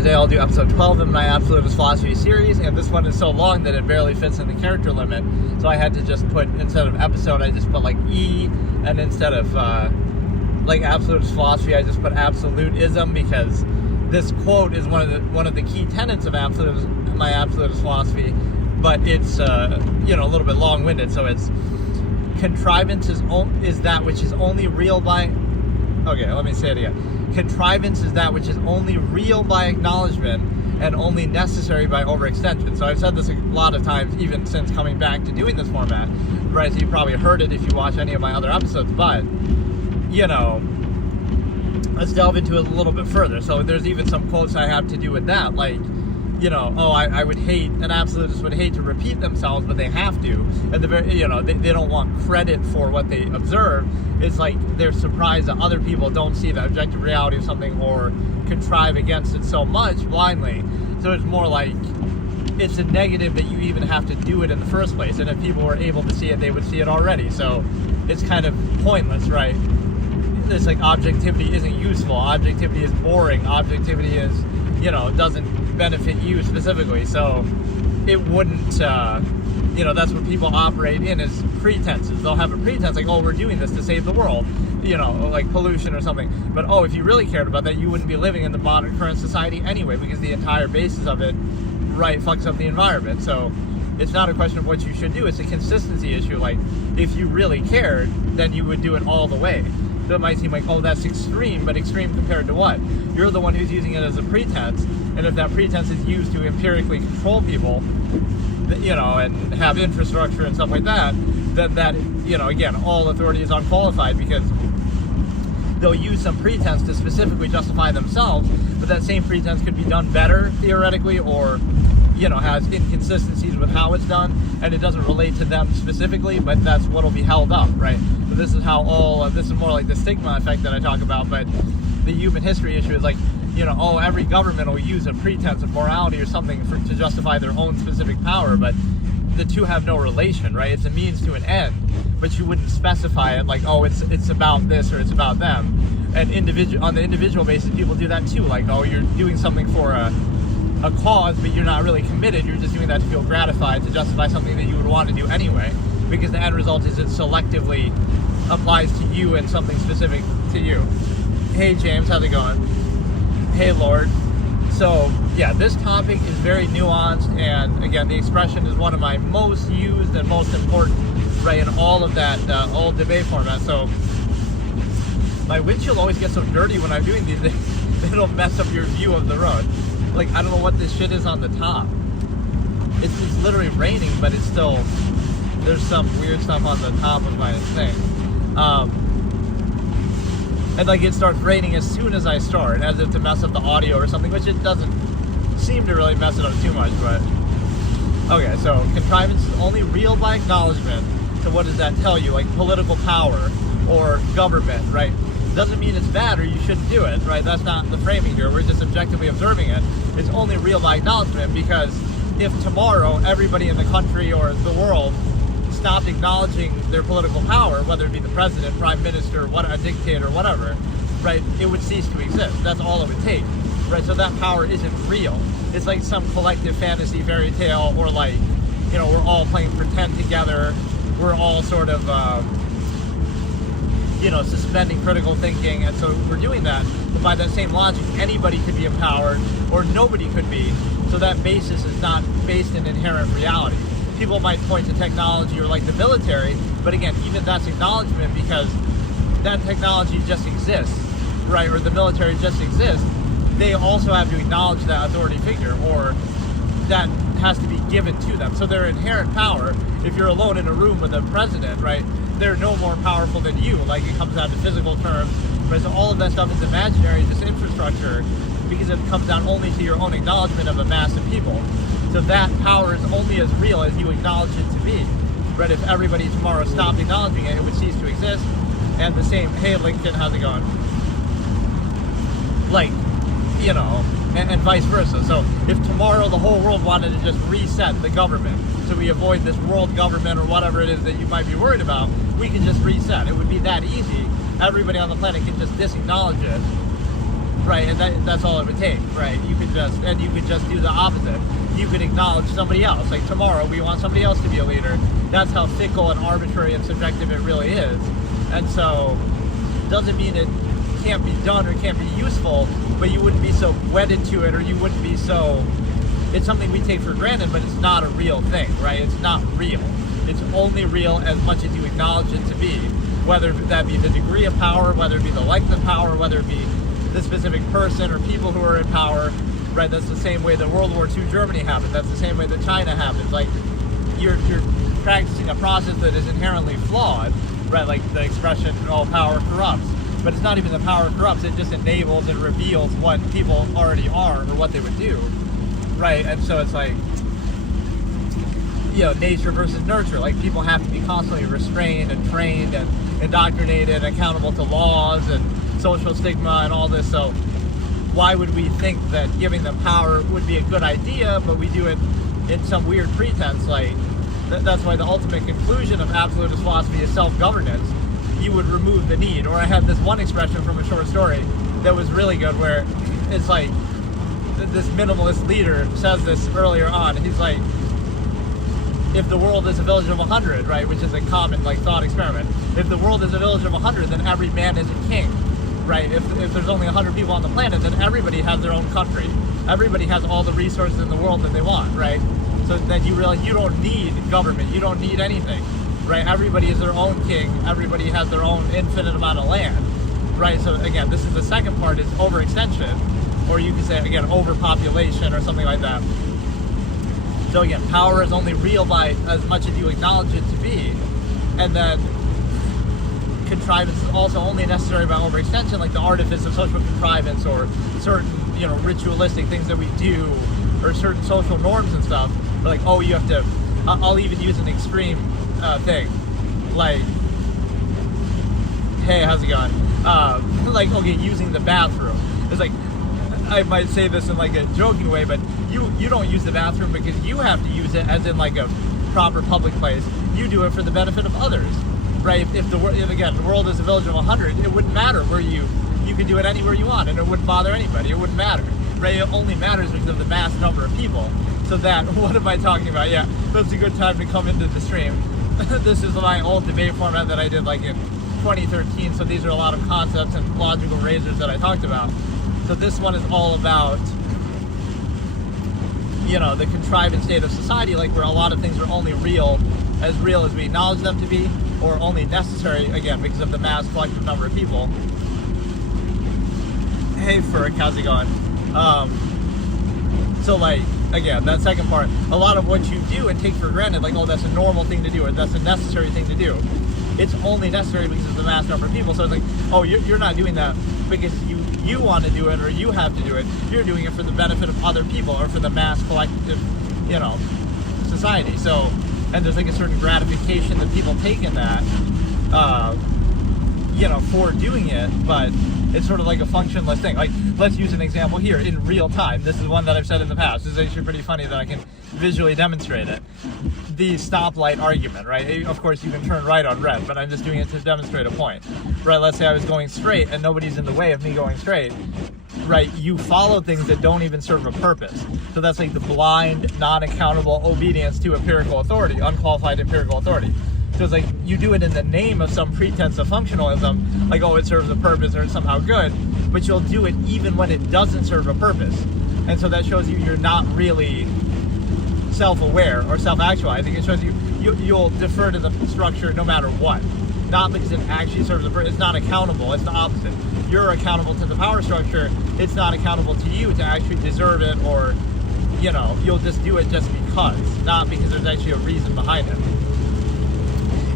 today I'll do episode 12 in my Absolutist philosophy series, and this one is so long that it barely fits in the character limit, so I had to just put, instead of episode, I just put like E, and instead of like Absolutist philosophy, I just put Absolutism, because this quote is one of the key tenets of my Absolutist philosophy, but it's a little bit long-winded. So it's contrivance is that which is only real by. Okay, let me say it again. Contrivance is that which is only real by acknowledgement and only necessary by overextension. So I've said this a lot of times, even since coming back to doing this format, right? So you probably heard it if you watch any of my other episodes, but let's delve into it a little bit further. So there's even some quotes I have to do with that, like, I would hate, an absolutist would hate to repeat themselves, but they have to. And they don't want credit for what they observe. It's like they're surprised that other people don't see the objective reality of something or contrive against it so much blindly. So it's more like it's a negative that you even have to do it in the first place. And if people were able to see it, they would see it already. So it's kind of pointless, right? It's like objectivity isn't useful. Objectivity is boring. Objectivity is, doesn't benefit you specifically. So it wouldn't, that's what people operate in, is pretenses. They'll have a pretense like, oh, we're doing this to save the world, like pollution or something. But, oh, if you really cared about that, you wouldn't be living in the modern current society anyway, because the entire basis of it, right, fucks up the environment. So it's not a question of what you should do. It's a consistency issue. Like, if you really cared, then you would do it all the way. So it might seem like, oh, that's extreme, but extreme compared to what? You're the one who's using it as a pretense, and if that pretense is used to empirically control people, and have infrastructure and stuff like that, then that, again, all authority is unqualified, because they'll use some pretense to specifically justify themselves, but that same pretense could be done better, theoretically, or has inconsistencies with how it's done, and it doesn't relate to them specifically, but that's what'll be held up, right? So this is how this is more like the stigma effect that I talk about, but the human history issue is like, every government will use a pretense of morality or something to justify their own specific power, but the two have no relation, right? It's a means to an end, but you wouldn't specify it like, oh, it's about this or it's about them. And on the individual basis, people do that too, like, oh, you're doing something for a cause, but you're not really committed. You're just doing that to feel gratified, to justify something that you would want to do anyway, because the end result is it selectively applies to you and something specific to you. Hey James, how's it going? Hey Lord. So yeah, this topic is very nuanced, and again, the expression is one of my most used and most important, right, in all of that old debate format. So my windshield always gets so dirty when I'm doing these things, it'll mess up your view of the road. Like, I don't know what this shit is on the top. It's literally raining, but it's still, there's some weird stuff on the top of my thing. And like, it starts raining as soon as I start, as if to mess up the audio or something, which it doesn't seem to really mess it up too much, but okay. So contrivance is only real by acknowledgement. So what does that tell you? Like political power or government, right? Doesn't mean it's bad or you shouldn't do it, right? That's not the framing here. We're just objectively observing it. It's only real by acknowledgement, because if tomorrow everybody in the country or the world stopped acknowledging their political power, whether it be the president, prime minister, a dictator, whatever, right, it would cease to exist. That's all it would take, right? So that power isn't real. It's like some collective fantasy fairy tale, or like, we're all playing pretend together. We're all sort of, suspending critical thinking, and so we're doing that. But by that same logic, anybody could be empowered, or nobody could be. So that basis is not based in inherent reality. People might point to technology or like the military, but again, even that's acknowledgement, because that technology just exists, right? Or the military just exists. They also have to acknowledge that authority figure, or that has to be given to them. So their inherent power, if you're alone in a room with a president, right, they're no more powerful than you. Like, it comes down to physical terms, right? So all of that stuff is imaginary, just infrastructure, because it comes down only to your own acknowledgement of a mass of people. So that power is only as real as you acknowledge it to be, right? If everybody tomorrow stopped acknowledging it, it would cease to exist. And the same, hey Lincoln, how's it going? Like, and vice versa. So if tomorrow the whole world wanted to just reset the government, so we avoid this world government or whatever it is that you might be worried about, we can just reset. It would be that easy. Everybody on the planet can just disacknowledge it, right? And that's all it would take, right? You could just do the opposite. You could acknowledge somebody else. Like tomorrow, we want somebody else to be a leader. That's how fickle and arbitrary and subjective it really is. And so, doesn't mean it can't be done or can't be useful, but you wouldn't be so wedded to it, or you wouldn't be so. It's something we take for granted, but it's not a real thing, right? It's not real. It's only real as much as you acknowledge it to be, whether that be the degree of power, whether it be the length of power, whether it be the specific person or people who are in power, right? That's the same way that World War II Germany happened. That's the same way that China happened. Like, you're practicing a process that is inherently flawed, right? Like the expression, "all power corrupts." But it's not even the power corrupts, it just enables and reveals what people already are or what they would do, right? And so it's like, nature versus nurture. Like, people have to be constantly restrained and trained and indoctrinated and accountable to laws and social stigma and all this. So why would we think that giving them power would be a good idea, but we do it in some weird pretense? Like, that's why the ultimate conclusion of absolutist philosophy is self-governance. You would remove the need. Or I had this one expression from a short story that was really good, where it's like, this minimalist leader says this earlier on. He's like, if the world is a village of 100, right, which is a common thought experiment. If the world is a village of 100, then every man is a king, right? If there's only 100 people on the planet, then everybody has their own country. Everybody has all the resources in the world that they want, right? So then you realize you don't need government. You don't need anything, right? Everybody is their own king. Everybody has their own infinite amount of land, right? So again, this is the second part, is overextension, or you can say, again, overpopulation or something like that. So again, power is only real by as much as you acknowledge it to be. And then contrivance is also only necessary by overextension, like the artifice of social contrivance, or certain, ritualistic things that we do, or certain social norms and stuff. Or like, oh, you have to, I'll even use an extreme thing. Like, hey, how's it going? Like, okay, using the bathroom. It's like, I might say this in like a joking way, but you don't use the bathroom because you have to use it as in like a proper public place. You do it for the benefit of others, right? If the world is a village of 100, it wouldn't matter where you can do it anywhere you want, and it wouldn't bother anybody. It wouldn't matter, right? It only matters because of the mass number of people. So that, what am I talking about? Yeah, that's a good time to come into the stream. This is my old debate format that I did like in 2013. So these are a lot of concepts and logical razors that I talked about. So this one is all about, the contrivance state of society, like where a lot of things are only real as we acknowledge them to be, or only necessary, again, because of the mass collective number of people. Hey, Furk, how's it going? So like, again, that second part, a lot of what you do and take for granted, like, oh, that's a normal thing to do, or that's a necessary thing to do. It's only necessary because of the mass number of people. So it's like, oh, you're not doing that because you want to do it, or you have to do it. You're doing it for the benefit of other people, or for the mass collective, society. So, and there's like a certain gratification that people take in that, for doing it, but it's sort of like a functionless thing. Like, let's use an example here in real time. This is one that I've said in the past. This is actually pretty funny that I can visually demonstrate it. The stoplight argument, right? Of course, you can turn right on red, but I'm just doing it to demonstrate a point, right? Let's say I was going straight and nobody's in the way of me going straight, right? You follow things that don't even serve a purpose. So that's like the blind, non-accountable obedience to empirical authority, unqualified empirical authority. So it's like you do it in the name of some pretense of functionalism, like, oh, it serves a purpose or it's somehow good, but you'll do it even when it doesn't serve a purpose. And so that shows you're not really self-aware or self-actualizing. It shows you'll defer to the structure no matter what. Not because it actually serves a purpose. It's not accountable. It's the opposite. You're accountable to the power structure. It's not accountable to you to actually deserve it, or, you'll just do it just because, not because there's actually a reason behind it.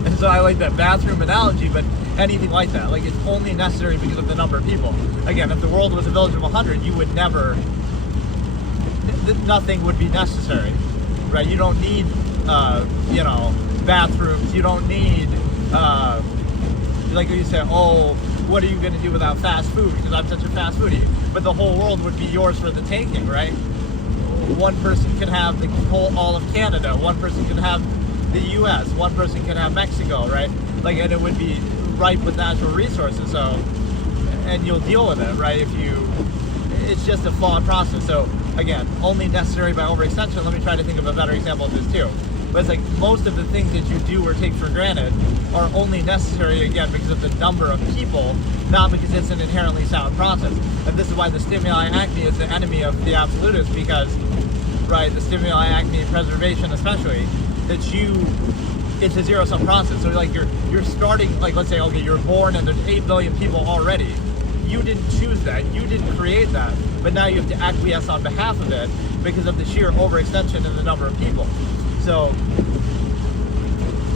And so I like that bathroom analogy, but anything like that. Like, it's only necessary because of the number of people. Again, if the world was a village of 100, you would never, nothing would be necessary, right? You don't need, bathrooms. You don't need, like you say, oh, what are you going to do without fast food? Because I'm such a fast foodie. But the whole world would be yours for the taking, right? One person can have all of Canada. One person can have the U.S. One person can have Mexico, right? Like, and it would be ripe with natural resources. So, and you'll deal with it, right? If you it's just a flawed process. So again, only necessary by overextension. Let me try to think of a better example of this too. But it's like most of the things that you do or take for granted are only necessary, again, because of the number of people, not because it's an inherently sound process. And this is why the stimuli acme is the enemy of the absolutist, because, right, the stimuli acme preservation especially, it's a zero-sum process. So like you're starting, like let's say, okay, you're born and there's 8 billion people already. You didn't choose that, you didn't create that, but now you have to acquiesce on behalf of it because of the sheer overextension in the number of people. So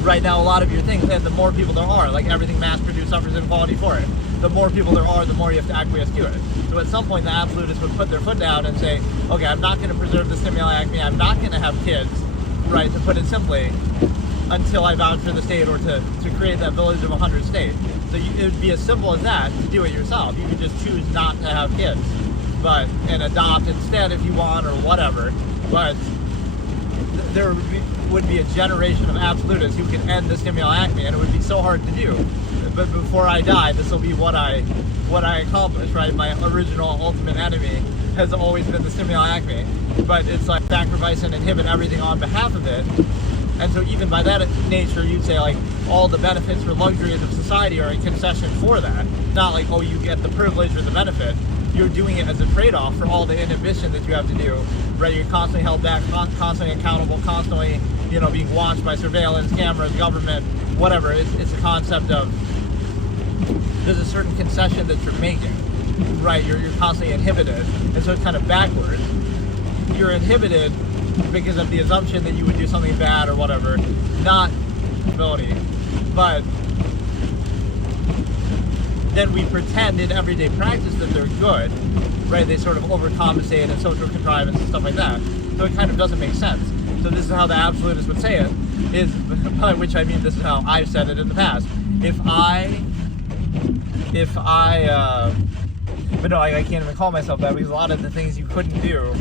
right now a lot of your things, and the more people there are, like everything mass produced suffers inequality for it. The more people there are, the more you have to acquiesce to it. So at some point the absolutists would put their foot down and say, okay, I'm not going to preserve the stimuli acme, I'm not going to have kids, right, to put it simply, until I vouch for the state or to create that village of 100 state. So it would be as simple as that to do it yourself. You could just choose not to have kids, and adopt instead if you want or whatever. But there would be a generation of absolutists who could end the stimuli acme, and it would be so hard to do. But before I die, this will be what I accomplish, right? My original ultimate enemy has always been the stimuli acme, but it's like sacrifice and inhibit everything on behalf of it. And so even by that nature, you'd say like all the benefits or luxuries of society are a concession for that. Not like, oh, you get the privilege or the benefit. You're doing it as a trade-off for all the inhibition that you have to do, right? You're constantly held back, constantly accountable, constantly, being watched by surveillance, cameras, government, whatever. It's a concept of there's a certain concession that you're making, right? You're constantly inhibited, and so it's kind of backwards. You're inhibited because of the assumption that you would do something bad or whatever, not ability, but then we pretend in everyday practice that they're good, right? They sort of overcompensate in social contrivance and stuff like that. So it kind of doesn't make sense. So this is how the absolutists would say it, is, by which I mean this is how I've said it in the past. But no, I can't even call myself that, because a lot of the things you couldn't do,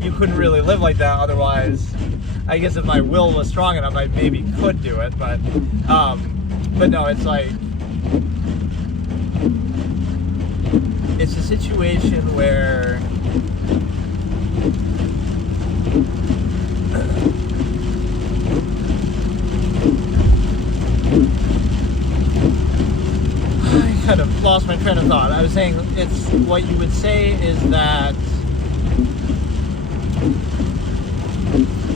you couldn't really live like that otherwise. I guess if my will was strong enough, I maybe could do it, but no, it's like, it's a situation where I kind of lost my train of thought. I was saying it's what you would say is that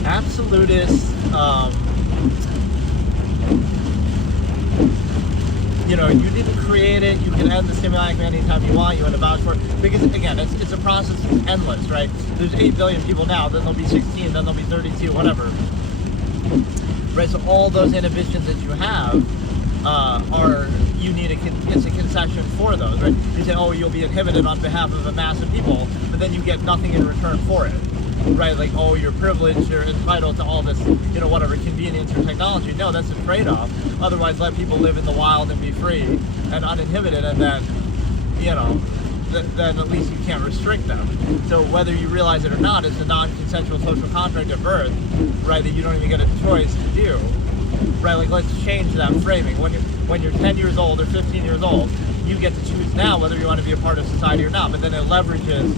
absolutists, you didn't create it, you can end the stimuli acme anytime you want, you want to vouch for it, because again, it's a process that's endless, right? There's 8 billion people now, then there'll be 16, then there'll be 32, whatever. Right, so all those inhibitions that you have it's a concession for those, right? You say, oh, you'll be inhibited on behalf of a mass of people, but then you get nothing in return for it. Right, like, oh, you're privileged, you're entitled to all this, whatever, convenience or technology. No, that's a trade-off. Otherwise, let people live in the wild and be free and uninhibited, and then, then at least you can't restrict them. So whether you realize it or not, it's a non-consensual social contract at birth, right, that you don't even get a choice to do. Right, like, let's change that framing. When you're 10 years old or 15 years old, you get to choose now whether you want to be a part of society or not, but then it leverages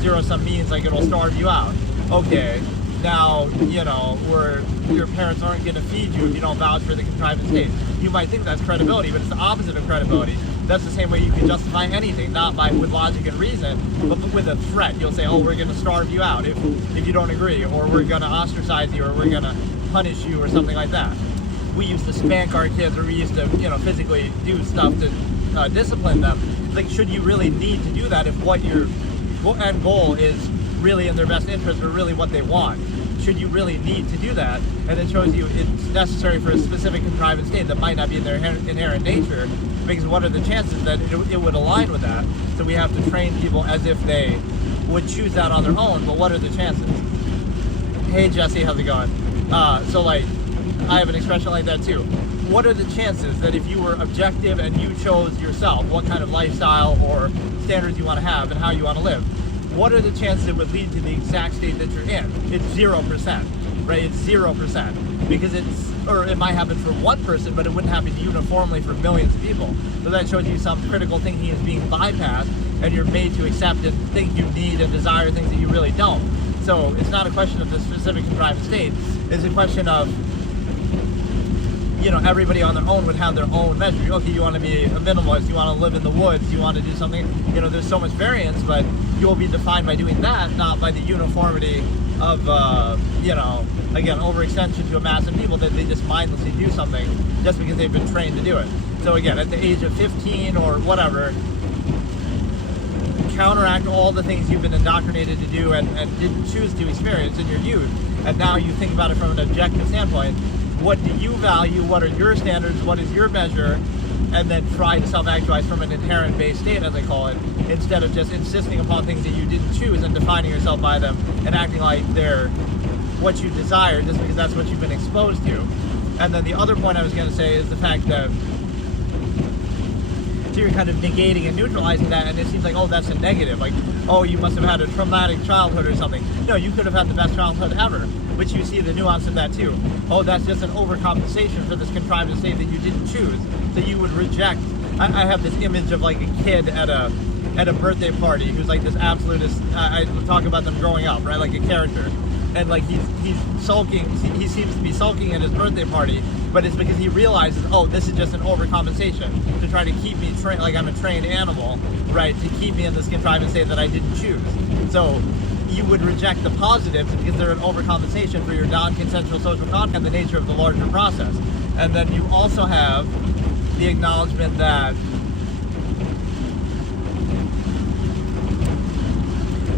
zero-sum means, like it'll starve you out. Okay, now, where your parents aren't going to feed you if you don't vouch for the contrivance state. You might think that's credibility, but it's the opposite of credibility. That's the same way you can justify anything, not with logic and reason, but with a threat. You'll say, oh, we're going to starve you out if you don't agree, or we're going to ostracize you, or we're going to punish you, or something like that. We used to spank our kids, or we used to, physically do stuff to discipline them. Like, should you really need to do that if what your end goal is really in their best interest, or really what they want? Should you really need to do that? And it shows you it's necessary for a specific contrivance state that might not be in their inherent nature, because what are the chances that it would align with that? So we have to train people as if they would choose that on their own, but what are the chances? Hey Jesse, how's it going? So like, I have an expression like that too. What are the chances that if you were objective and you chose yourself what kind of lifestyle or standards you want to have and how you want to live, what are the chances it would lead to the exact state that you're in? It's 0%, right? It's 0%. because or it might happen for one person, but it wouldn't happen uniformly for millions of people. So that shows you some critical thinking is being bypassed, and you're made to accept and think you need and desire things that you really don't. So it's not a question of the specific contrived state. It's a question of, everybody on their own would have their own measure. Okay, you want to be a minimalist, you want to live in the woods, you want to do something, there's so much variance, but you'll be defined by doing that, not by the uniformity of, again, overextension to a mass of people that they just mindlessly do something just because they've been trained to do it. So again, at the age of 15 or whatever, counteract all the things you've been indoctrinated to do and didn't choose to experience in your youth, and now you think about it from an objective standpoint. What do you value? What are your standards? What is your measure? And then try to self-actualize from an inherent base state, as I call it, instead of just insisting upon things that you didn't choose and defining yourself by them and acting like they're what you desire just because that's what you've been exposed to. And then the other point I was going to say is the fact that so you're kind of negating and neutralizing that, and it seems like, oh, that's a negative. Like, oh, you must have had a traumatic childhood or something. No, you could have had the best childhood ever, which you see the nuance in that too. Oh, that's just an overcompensation for this contrived state that you didn't choose. So you would reject. I have this image of like a kid at a birthday party who's like this absolutist. I talk about them growing up, right? Like a character. And like he's sulking, he seems to be sulking at his birthday party, but it's because he realizes, oh, this is just an overcompensation to try to keep me trained, like I'm a trained animal, right? To keep me in this contrived state that I didn't choose. So you would reject the positives because they're an overcompensation for your non-consensual social contact and the nature of the larger process. And then you also have the acknowledgement that,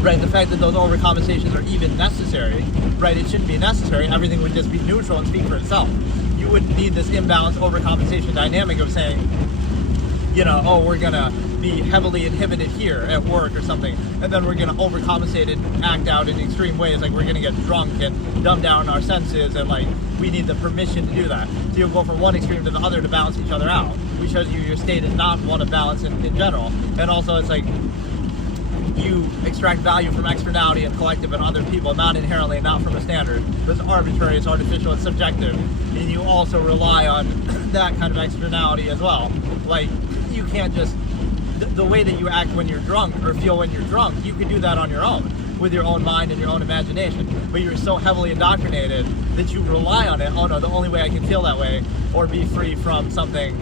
right, the fact that those overcompensations are even necessary, right, it shouldn't be necessary. Everything would just be neutral and speak for itself. You wouldn't need this imbalanced overcompensation dynamic of saying, oh, we're going to be heavily inhibited here at work or something, and then we're going to overcompensate and act out in extreme ways, like we're going to get drunk and dumb down our senses, and like we need the permission to do that. So you'll go from one extreme to the other to balance each other out, which shows you your state is not one of balance in general. And also it's like, you extract value from externality and collective and other people, not inherently, not from a standard. It's arbitrary, it's artificial, it's subjective. And you also rely on that kind of externality as well. Like, you can't just, the way that you act when you're drunk or feel when you're drunk, you can do that on your own, with your own mind and your own imagination. But you're so heavily indoctrinated that you rely on it. Oh no, the only way I can feel that way or be free from something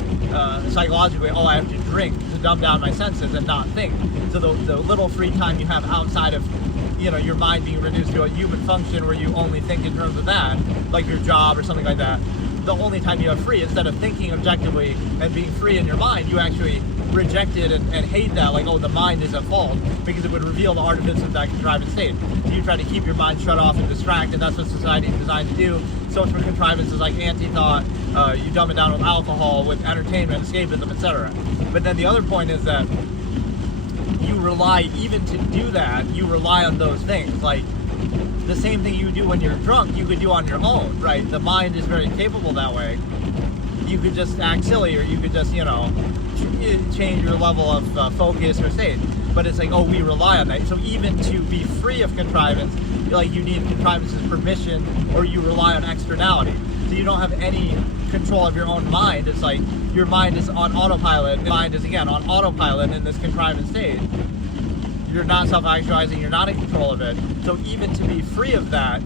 psychologically, oh, I have to drink to dumb down my senses and not think. So the little free time you have outside of, your mind being reduced to a human function where you only think in terms of that, like your job or something like that, the only time you have free, instead of thinking objectively and being free in your mind, you actually reject it and hate that, like, oh, the mind is at fault, because it would reveal the artifice of that contrived state. So you try to keep your mind shut off and distract, and that's what society is designed to do. Social contrivance is like anti-thought, you dumb it down with alcohol, with entertainment, escapism, etc. But then the other point is that you rely, even to do that, you rely on those things. Like, the same thing you do when you're drunk, you could do on your own, right? The mind is very capable that way. You could just act silly, or you could just, change your level of focus or state. But it's like, oh, we rely on that. So even to be free of contrivance, like, you need contrivance's permission, or you rely on externality. So you don't have any control of your own mind. It's like your mind is on autopilot. Your mind is, again, on autopilot in this contrivance state. You're not self-actualizing, you're not in control of it. So even to be free of that,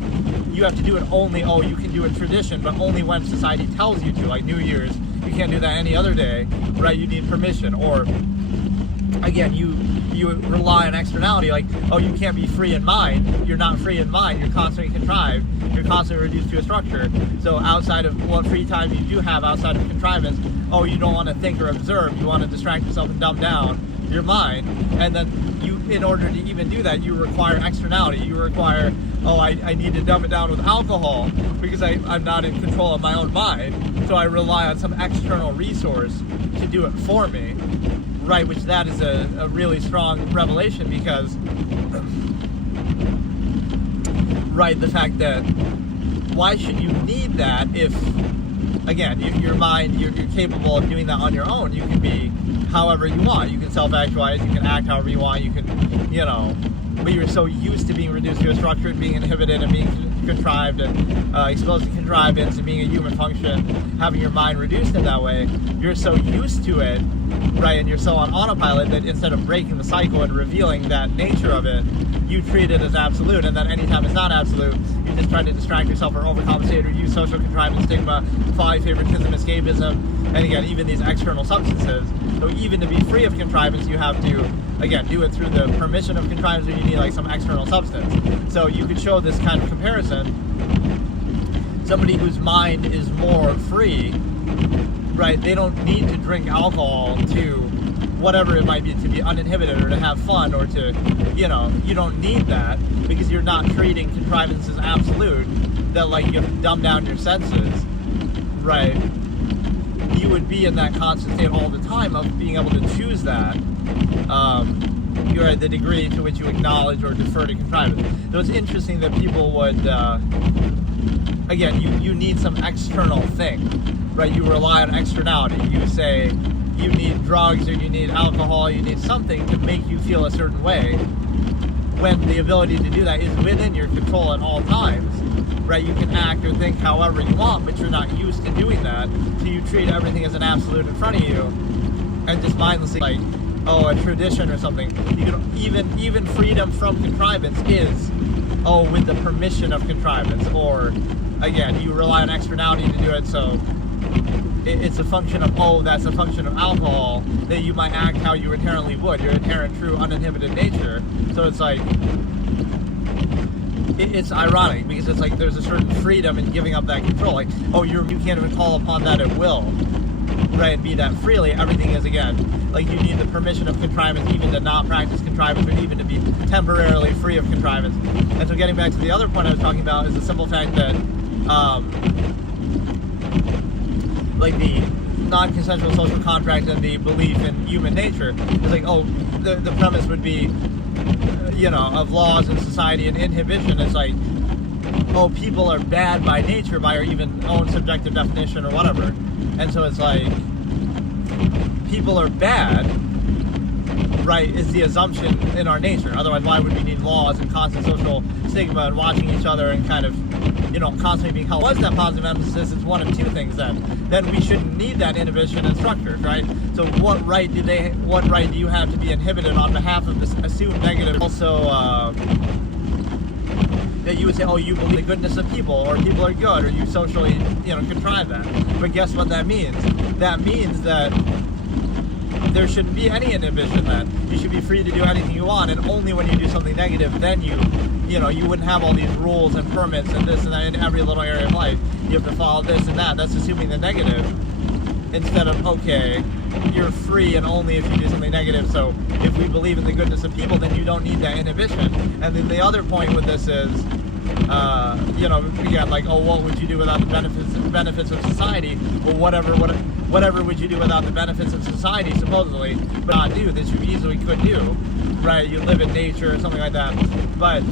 you have to do it only, you can do it tradition, but only when society tells you to, like New Year's. You can't do that any other day, right? You need permission. Or, again, you rely on externality, like, oh, you can't be free in mind. You're not free in mind, you're constantly contrived. You're constantly reduced to a structure. So outside of what free time you do have outside of contrivance, oh, you don't want to think or observe, you want to distract yourself and dumb down your mind. And then you, in order to even do that, you require externality. You require, oh, I need to dumb it down with alcohol because I'm not in control of my own mind. So I rely on some external resource to do it for me, right? Which that is a really strong revelation, because, right, the fact that why should you need that if, again, your mind, you're capable of doing that on your own. You can be however you want. You can self-actualize, you can act however you want, you can, but you're so used to being reduced to a structure and being inhibited and being contrived and exposed to contrivance and being a human function, having your mind reduced in that way, you're so used to it, right, and you're so on autopilot that instead of breaking the cycle and revealing that nature of it, you treat it as absolute, and then anytime it's not absolute, you just try to distract yourself or overcompensate or use social contrivance, stigma, folly, favoritism, escapism, and again, even these external substances. So even to be free of contrivance, you have to, again, do it through the permission of contrivance, or you need like some external substance. So you could show this kind of comparison. Somebody whose mind is more free, right, they don't need to drink alcohol to whatever it might be, to be uninhibited or to have fun or to, you know, you don't need that because you're not treating contrivance as absolute, that like you have to dumb down your senses, right? You would be in that constant state all the time of being able to choose that. You're at the degree to which you acknowledge or defer to contrivance. So it's interesting that people would, again, you need some external thing, right? You rely on externality. You say you need drugs or you need alcohol, you need something to make you feel a certain way, when the ability to do that is within your control at all times, right? You can act or think however you want, but you're not used to doing that, so you treat everything as an absolute in front of you and just mindlessly, like, oh, a tradition or something. You can even freedom from contrivance is, oh, with the permission of contrivance, or again, you rely on externality to do it, so it's a function of, oh, that's a function of alcohol, that you might act how you inherently would, your inherent true uninhibited nature. So it's like, it's ironic because it's like there's a certain freedom in giving up that control. Like, oh, you can't even call upon that at will, right, and be that freely. Everything is, again, like you need the permission of contrivance even to not practice contrivance, or even to be temporarily free of contrivance. And so getting back to the other point I was talking about is the simple fact that like the non-consensual social contract and the belief in human nature is like, oh, the premise would be, you know, of laws and society and inhibition. It's like, oh, people are bad by nature, by our even own subjective definition or whatever. And so it's like, people are bad, right, is the assumption in our nature. Otherwise, why would we need laws and constant social stigma and watching each other and kind of, you know, constantly being held? Was that positive emphasis? It's one of two things then we shouldn't need that inhibition and structures, right? So what right do you have to be inhibited on behalf of this assumed negative? Also, that you would say, oh, you believe the goodness of people, or people are good, or you socially, you know, contrive that. But guess what that means? That means that there shouldn't be any inhibition then. You should be free to do anything you want, and only when you do something negative, then you know, you wouldn't have all these rules and permits and this and that in every little area of life. You have to follow this and that. That's assuming the negative, instead of, okay, you're free and only if you do something negative. So if we believe in the goodness of people, then you don't need that inhibition. And then the other point with this is, you know, again, like, oh, what would you do without the benefits of society? Well, whatever would you do without the benefits of society, supposedly, but not do that you easily could do, right? You live in nature or something like that. But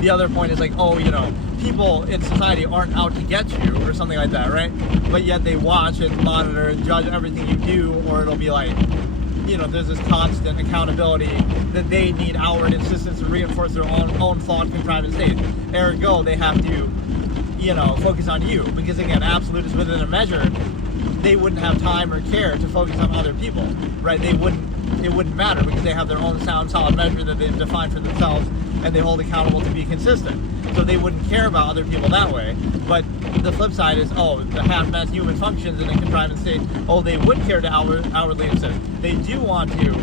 the other point is like, oh, you know, people in society aren't out to get you or something like that, right? But yet they watch and monitor and judge everything you do, or it'll be like, you know, there's this constant accountability that they need outward insistence to reinforce their own flawed contrivance state. Ergo, they have to, you know, focus on you, because again, absolute is within a measure. They wouldn't have time or care to focus on other people, right? It wouldn't matter, because they have their own sound, solid measure that they've defined for themselves, and they hold accountable to be consistent. So they wouldn't care about other people that way. But the flip side is, oh, the half-mass human functions in a contrivance state, oh, they would care to outwardly insist. They do want to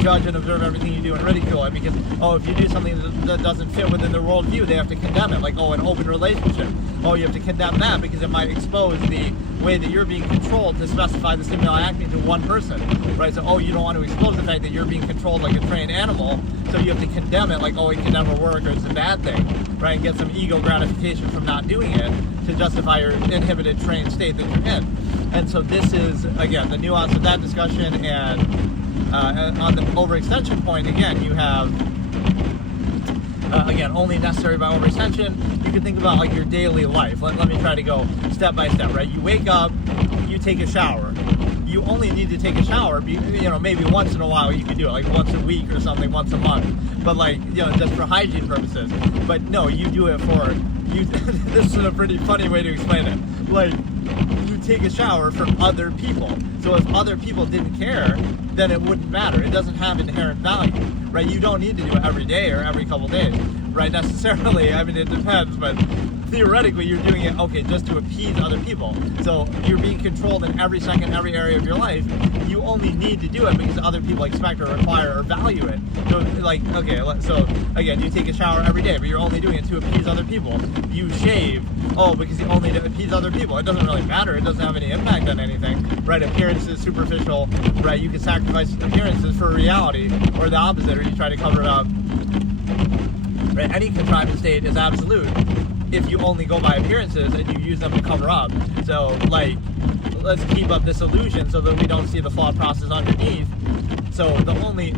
judge and observe everything you do and ridicule it, because, oh, if you do something that doesn't fit within their worldview, they have to condemn it. Like, oh, an open relationship. Oh, you have to condemn that because it might expose the way that you're being controlled to specify the stimuli acting to one person, right? So, oh, you don't want to expose the fact that you're being controlled like a trained animal, so you have to condemn it, like, oh, it can never work, or it's a bad thing, right? And get some ego gratification from not doing it to justify your inhibited trained state that you're in. And so this is, again, the nuance of that discussion. And on the overextension point, again, you have, again, only necessary by overextension. You can think about like your daily life. Let me try to go step by step, right? You wake up, you take a shower, you only need to take a shower, maybe once in a while you could do it, like once a week or something, once a month, but like, just for hygiene purposes. But no, you do it for, this is a pretty funny way to explain it. Like, you take a shower for other people. So if other people didn't care, then it wouldn't matter. It doesn't have inherent value, right? You don't need to do it every day or every couple days, right? Necessarily, I mean, it depends, but theoretically, you're doing it, okay, just to appease other people. So you're being controlled in every second, every area of your life. You only need to do it because other people expect or require or value it. So, like, okay, so again, you take a shower every day, but you're only doing it to appease other people. You shave, because you only appease other people. It doesn't really matter. It doesn't have any impact on anything, right? Appearance is superficial, right? You can sacrifice appearances for reality, or the opposite, or you try to cover it up. Right? Any contrivance state is absolute if you only go by appearances and you use them to cover up. So, like, let's keep up this illusion so that we don't see the flawed process underneath. So the only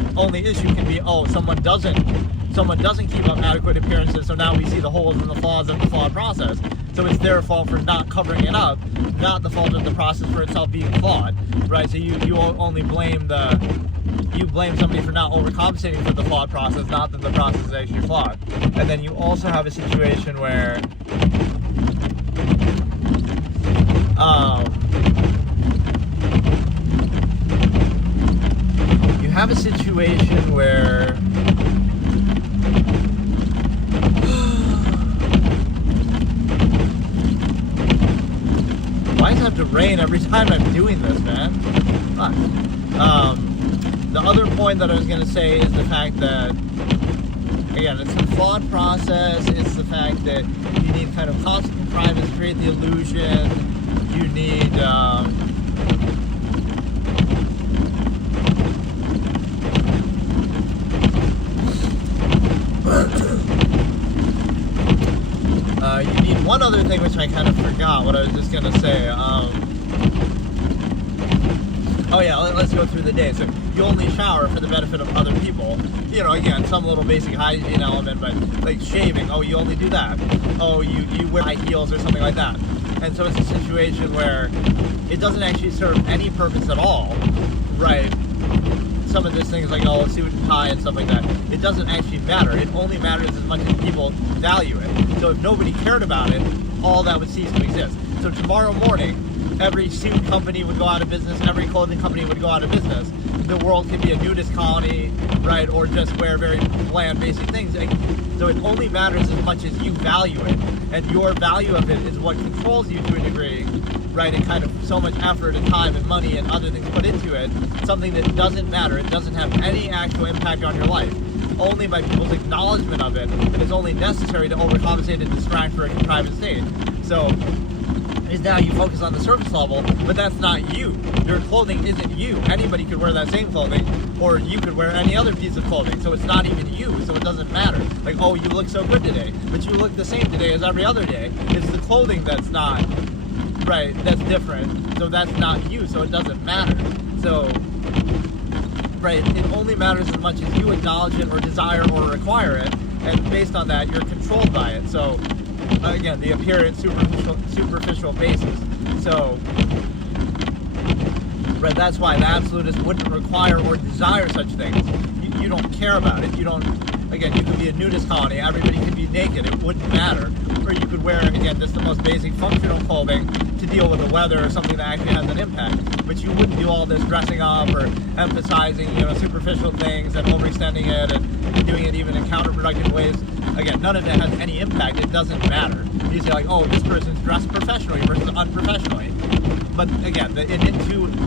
issue can be, someone doesn't keep up adequate appearances, so now we see the holes and the flaws of the flawed process. So it's their fault for not covering it up, not the fault of the process for itself being flawed, right? So you only blame somebody for not overcompensating for the flawed process, not that the process is actually flawed. And then you also have a situation where why does it have to rain every time I'm doing this, man? Fuck. The other point that I was going to say is the fact that, again, it's a flawed process. It's the fact that you need kind of constant contrivance to create the illusion. You need, you need one other thing, which I kind of forgot what I was just going to say. Let's go through the day. So you only shower for the benefit of other people. Again, some little basic hygiene element, but like shaving, you only do that. You wear high heels or something like that. And so it's a situation where it doesn't actually serve any purpose at all, right? Some of these things like, suit and tie and stuff like that, it doesn't actually matter. It only matters as much as people value it. So if nobody cared about it, all that would cease to exist. So tomorrow morning, every suit company would go out of business, every clothing company would go out of business. The world could be a nudist colony, right? Or just wear very bland, basic things. So it only matters as much as you value it. And your value of it is what controls you to a degree, right? And kind of so much effort and time and money and other things put into it. Something that doesn't matter. It doesn't have any actual impact on your life. Only by people's acknowledgement of it. And it's only necessary to overcompensate and distract for a contrivance state. So is now you focus on the surface level, but that's not you. Your clothing isn't you. Anybody could wear that same clothing, or you could wear any other piece of clothing, so it's not even you, so it doesn't matter. Like, you look so good today, but you look the same today as every other day. It's the clothing that's not, right, that's different, so that's not you, so it doesn't matter. So, right, it only matters as much as you acknowledge it or desire or require it, and based on that, you're controlled by it. So, again, the appearance superficial basis. So, right, that's why the absolutist wouldn't require or desire such things. You don't care about it. You don't, again, you could be a nudist colony, everybody could be naked, it wouldn't matter. Or you could wear, again, just the most basic functional clothing to deal with the weather or something that actually has an impact. But you wouldn't do all this dressing up or emphasizing, superficial things and overextending it and doing it even in counterproductive ways. Again, none of it has any impact. It doesn't matter. You say like, this person's dressed professionally versus unprofessionally. But again, the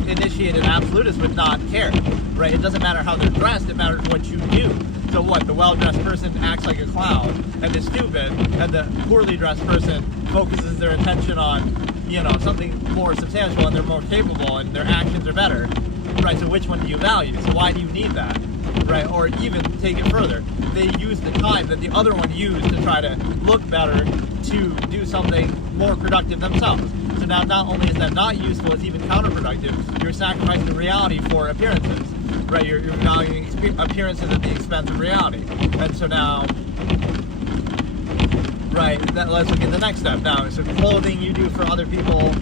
initiated absolutist would not care, right? It doesn't matter how they're dressed. It matters what you do. So what? The well-dressed person acts like a clown and is stupid, and the poorly dressed person focuses their attention on, something more substantial, and they're more capable, and their actions are better, right? So which one do you value? So why do you need that? Right, or even take it further. They use the time that the other one used to try to look better to do something more productive themselves. So now not only is that not useful, it's even counterproductive. You're sacrificing reality for appearances, right? You're valuing appearances at the expense of reality. And so now, right, let's look at the next step now. So clothing you do for other people,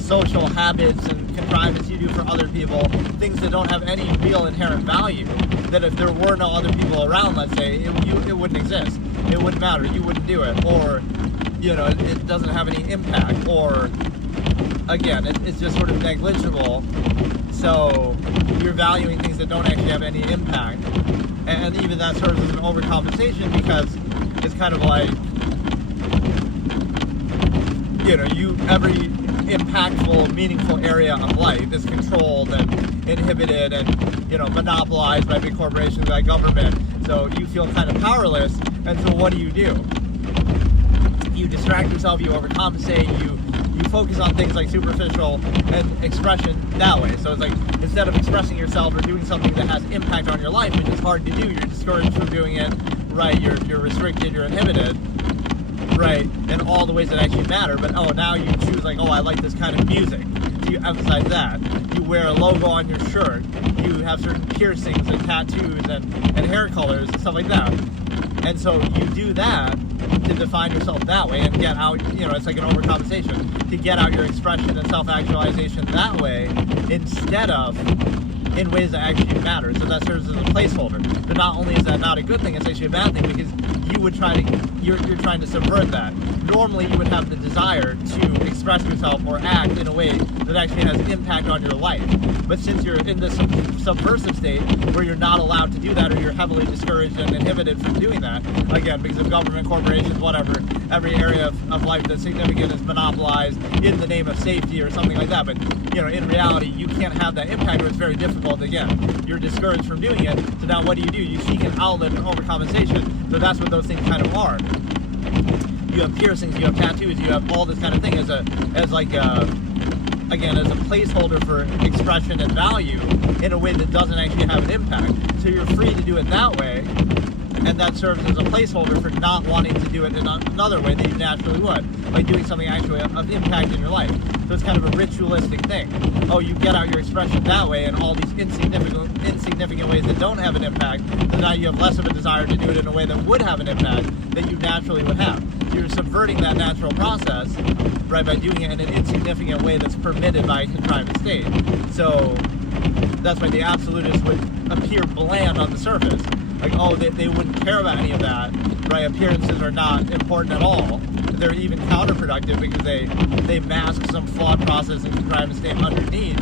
social habits and contrivance you do for other people, things that don't have any real inherent value, that if there were no other people around, let's say, it wouldn't exist. It wouldn't matter. You wouldn't do it. Or, it doesn't have any impact. Or, again, it's just sort of negligible. So you're valuing things that don't actually have any impact. And even that serves as an overcompensation, because it's kind of like, every impactful, meaningful area of life is controlled and inhibited and, monopolized by big corporations, by government. So you feel kind of powerless. And so what do? You distract yourself, you overcompensate, you focus on things like superficial and expression that way. So it's like, instead of expressing yourself or doing something that has impact on your life, which is hard to do, you're discouraged from doing it, right? You're restricted, you're inhibited, right? In all the ways that actually matter. But now you choose, like, I like this kind of music. So you emphasize that. You wear a logo on your shirt. You have certain piercings and tattoos and hair colors and stuff like that. And so you do that to define yourself that way and get out, it's like an overcompensation, to get out your expression and self-actualization that way, instead of in ways that actually matter. So that serves as a placeholder. But not only is that not a good thing, it's actually a bad thing, because you're trying to subvert that. Normally you would have the desire to express yourself or act in a way that actually has impact on your life. But since you're in this subversive state where you're not allowed to do that, or you're heavily discouraged and inhibited from doing that, again, because of government, corporations, whatever, every area of life that's significant is monopolized in the name of safety or something like that. But, in reality, you can't have that impact, or it's very difficult. Again, you're discouraged from doing it. So now what do? You seek an outlet and overcompensation. So that's what those things kind of are. You have piercings, you have tattoos, you have all this kind of thing as a placeholder for expression and value in a way that doesn't actually have an impact. So you're free to do it that way, and that serves as a placeholder for not wanting to do it in another way that you naturally would, like doing something actually of impact in your life. So it's kind of a ritualistic thing. You get out your expression that way in all these insignificant ways that don't have an impact, so now you have less of a desire to do it in a way that would have an impact that you naturally would have. So you're subverting that natural process, right, by doing it in an insignificant way that's permitted by a contrived state. So that's why the absolutists would appear bland on the surface. Like, they wouldn't care about any of that, right? Appearances are not important at all. They're even counterproductive, because they mask some flawed process and contrivance state underneath.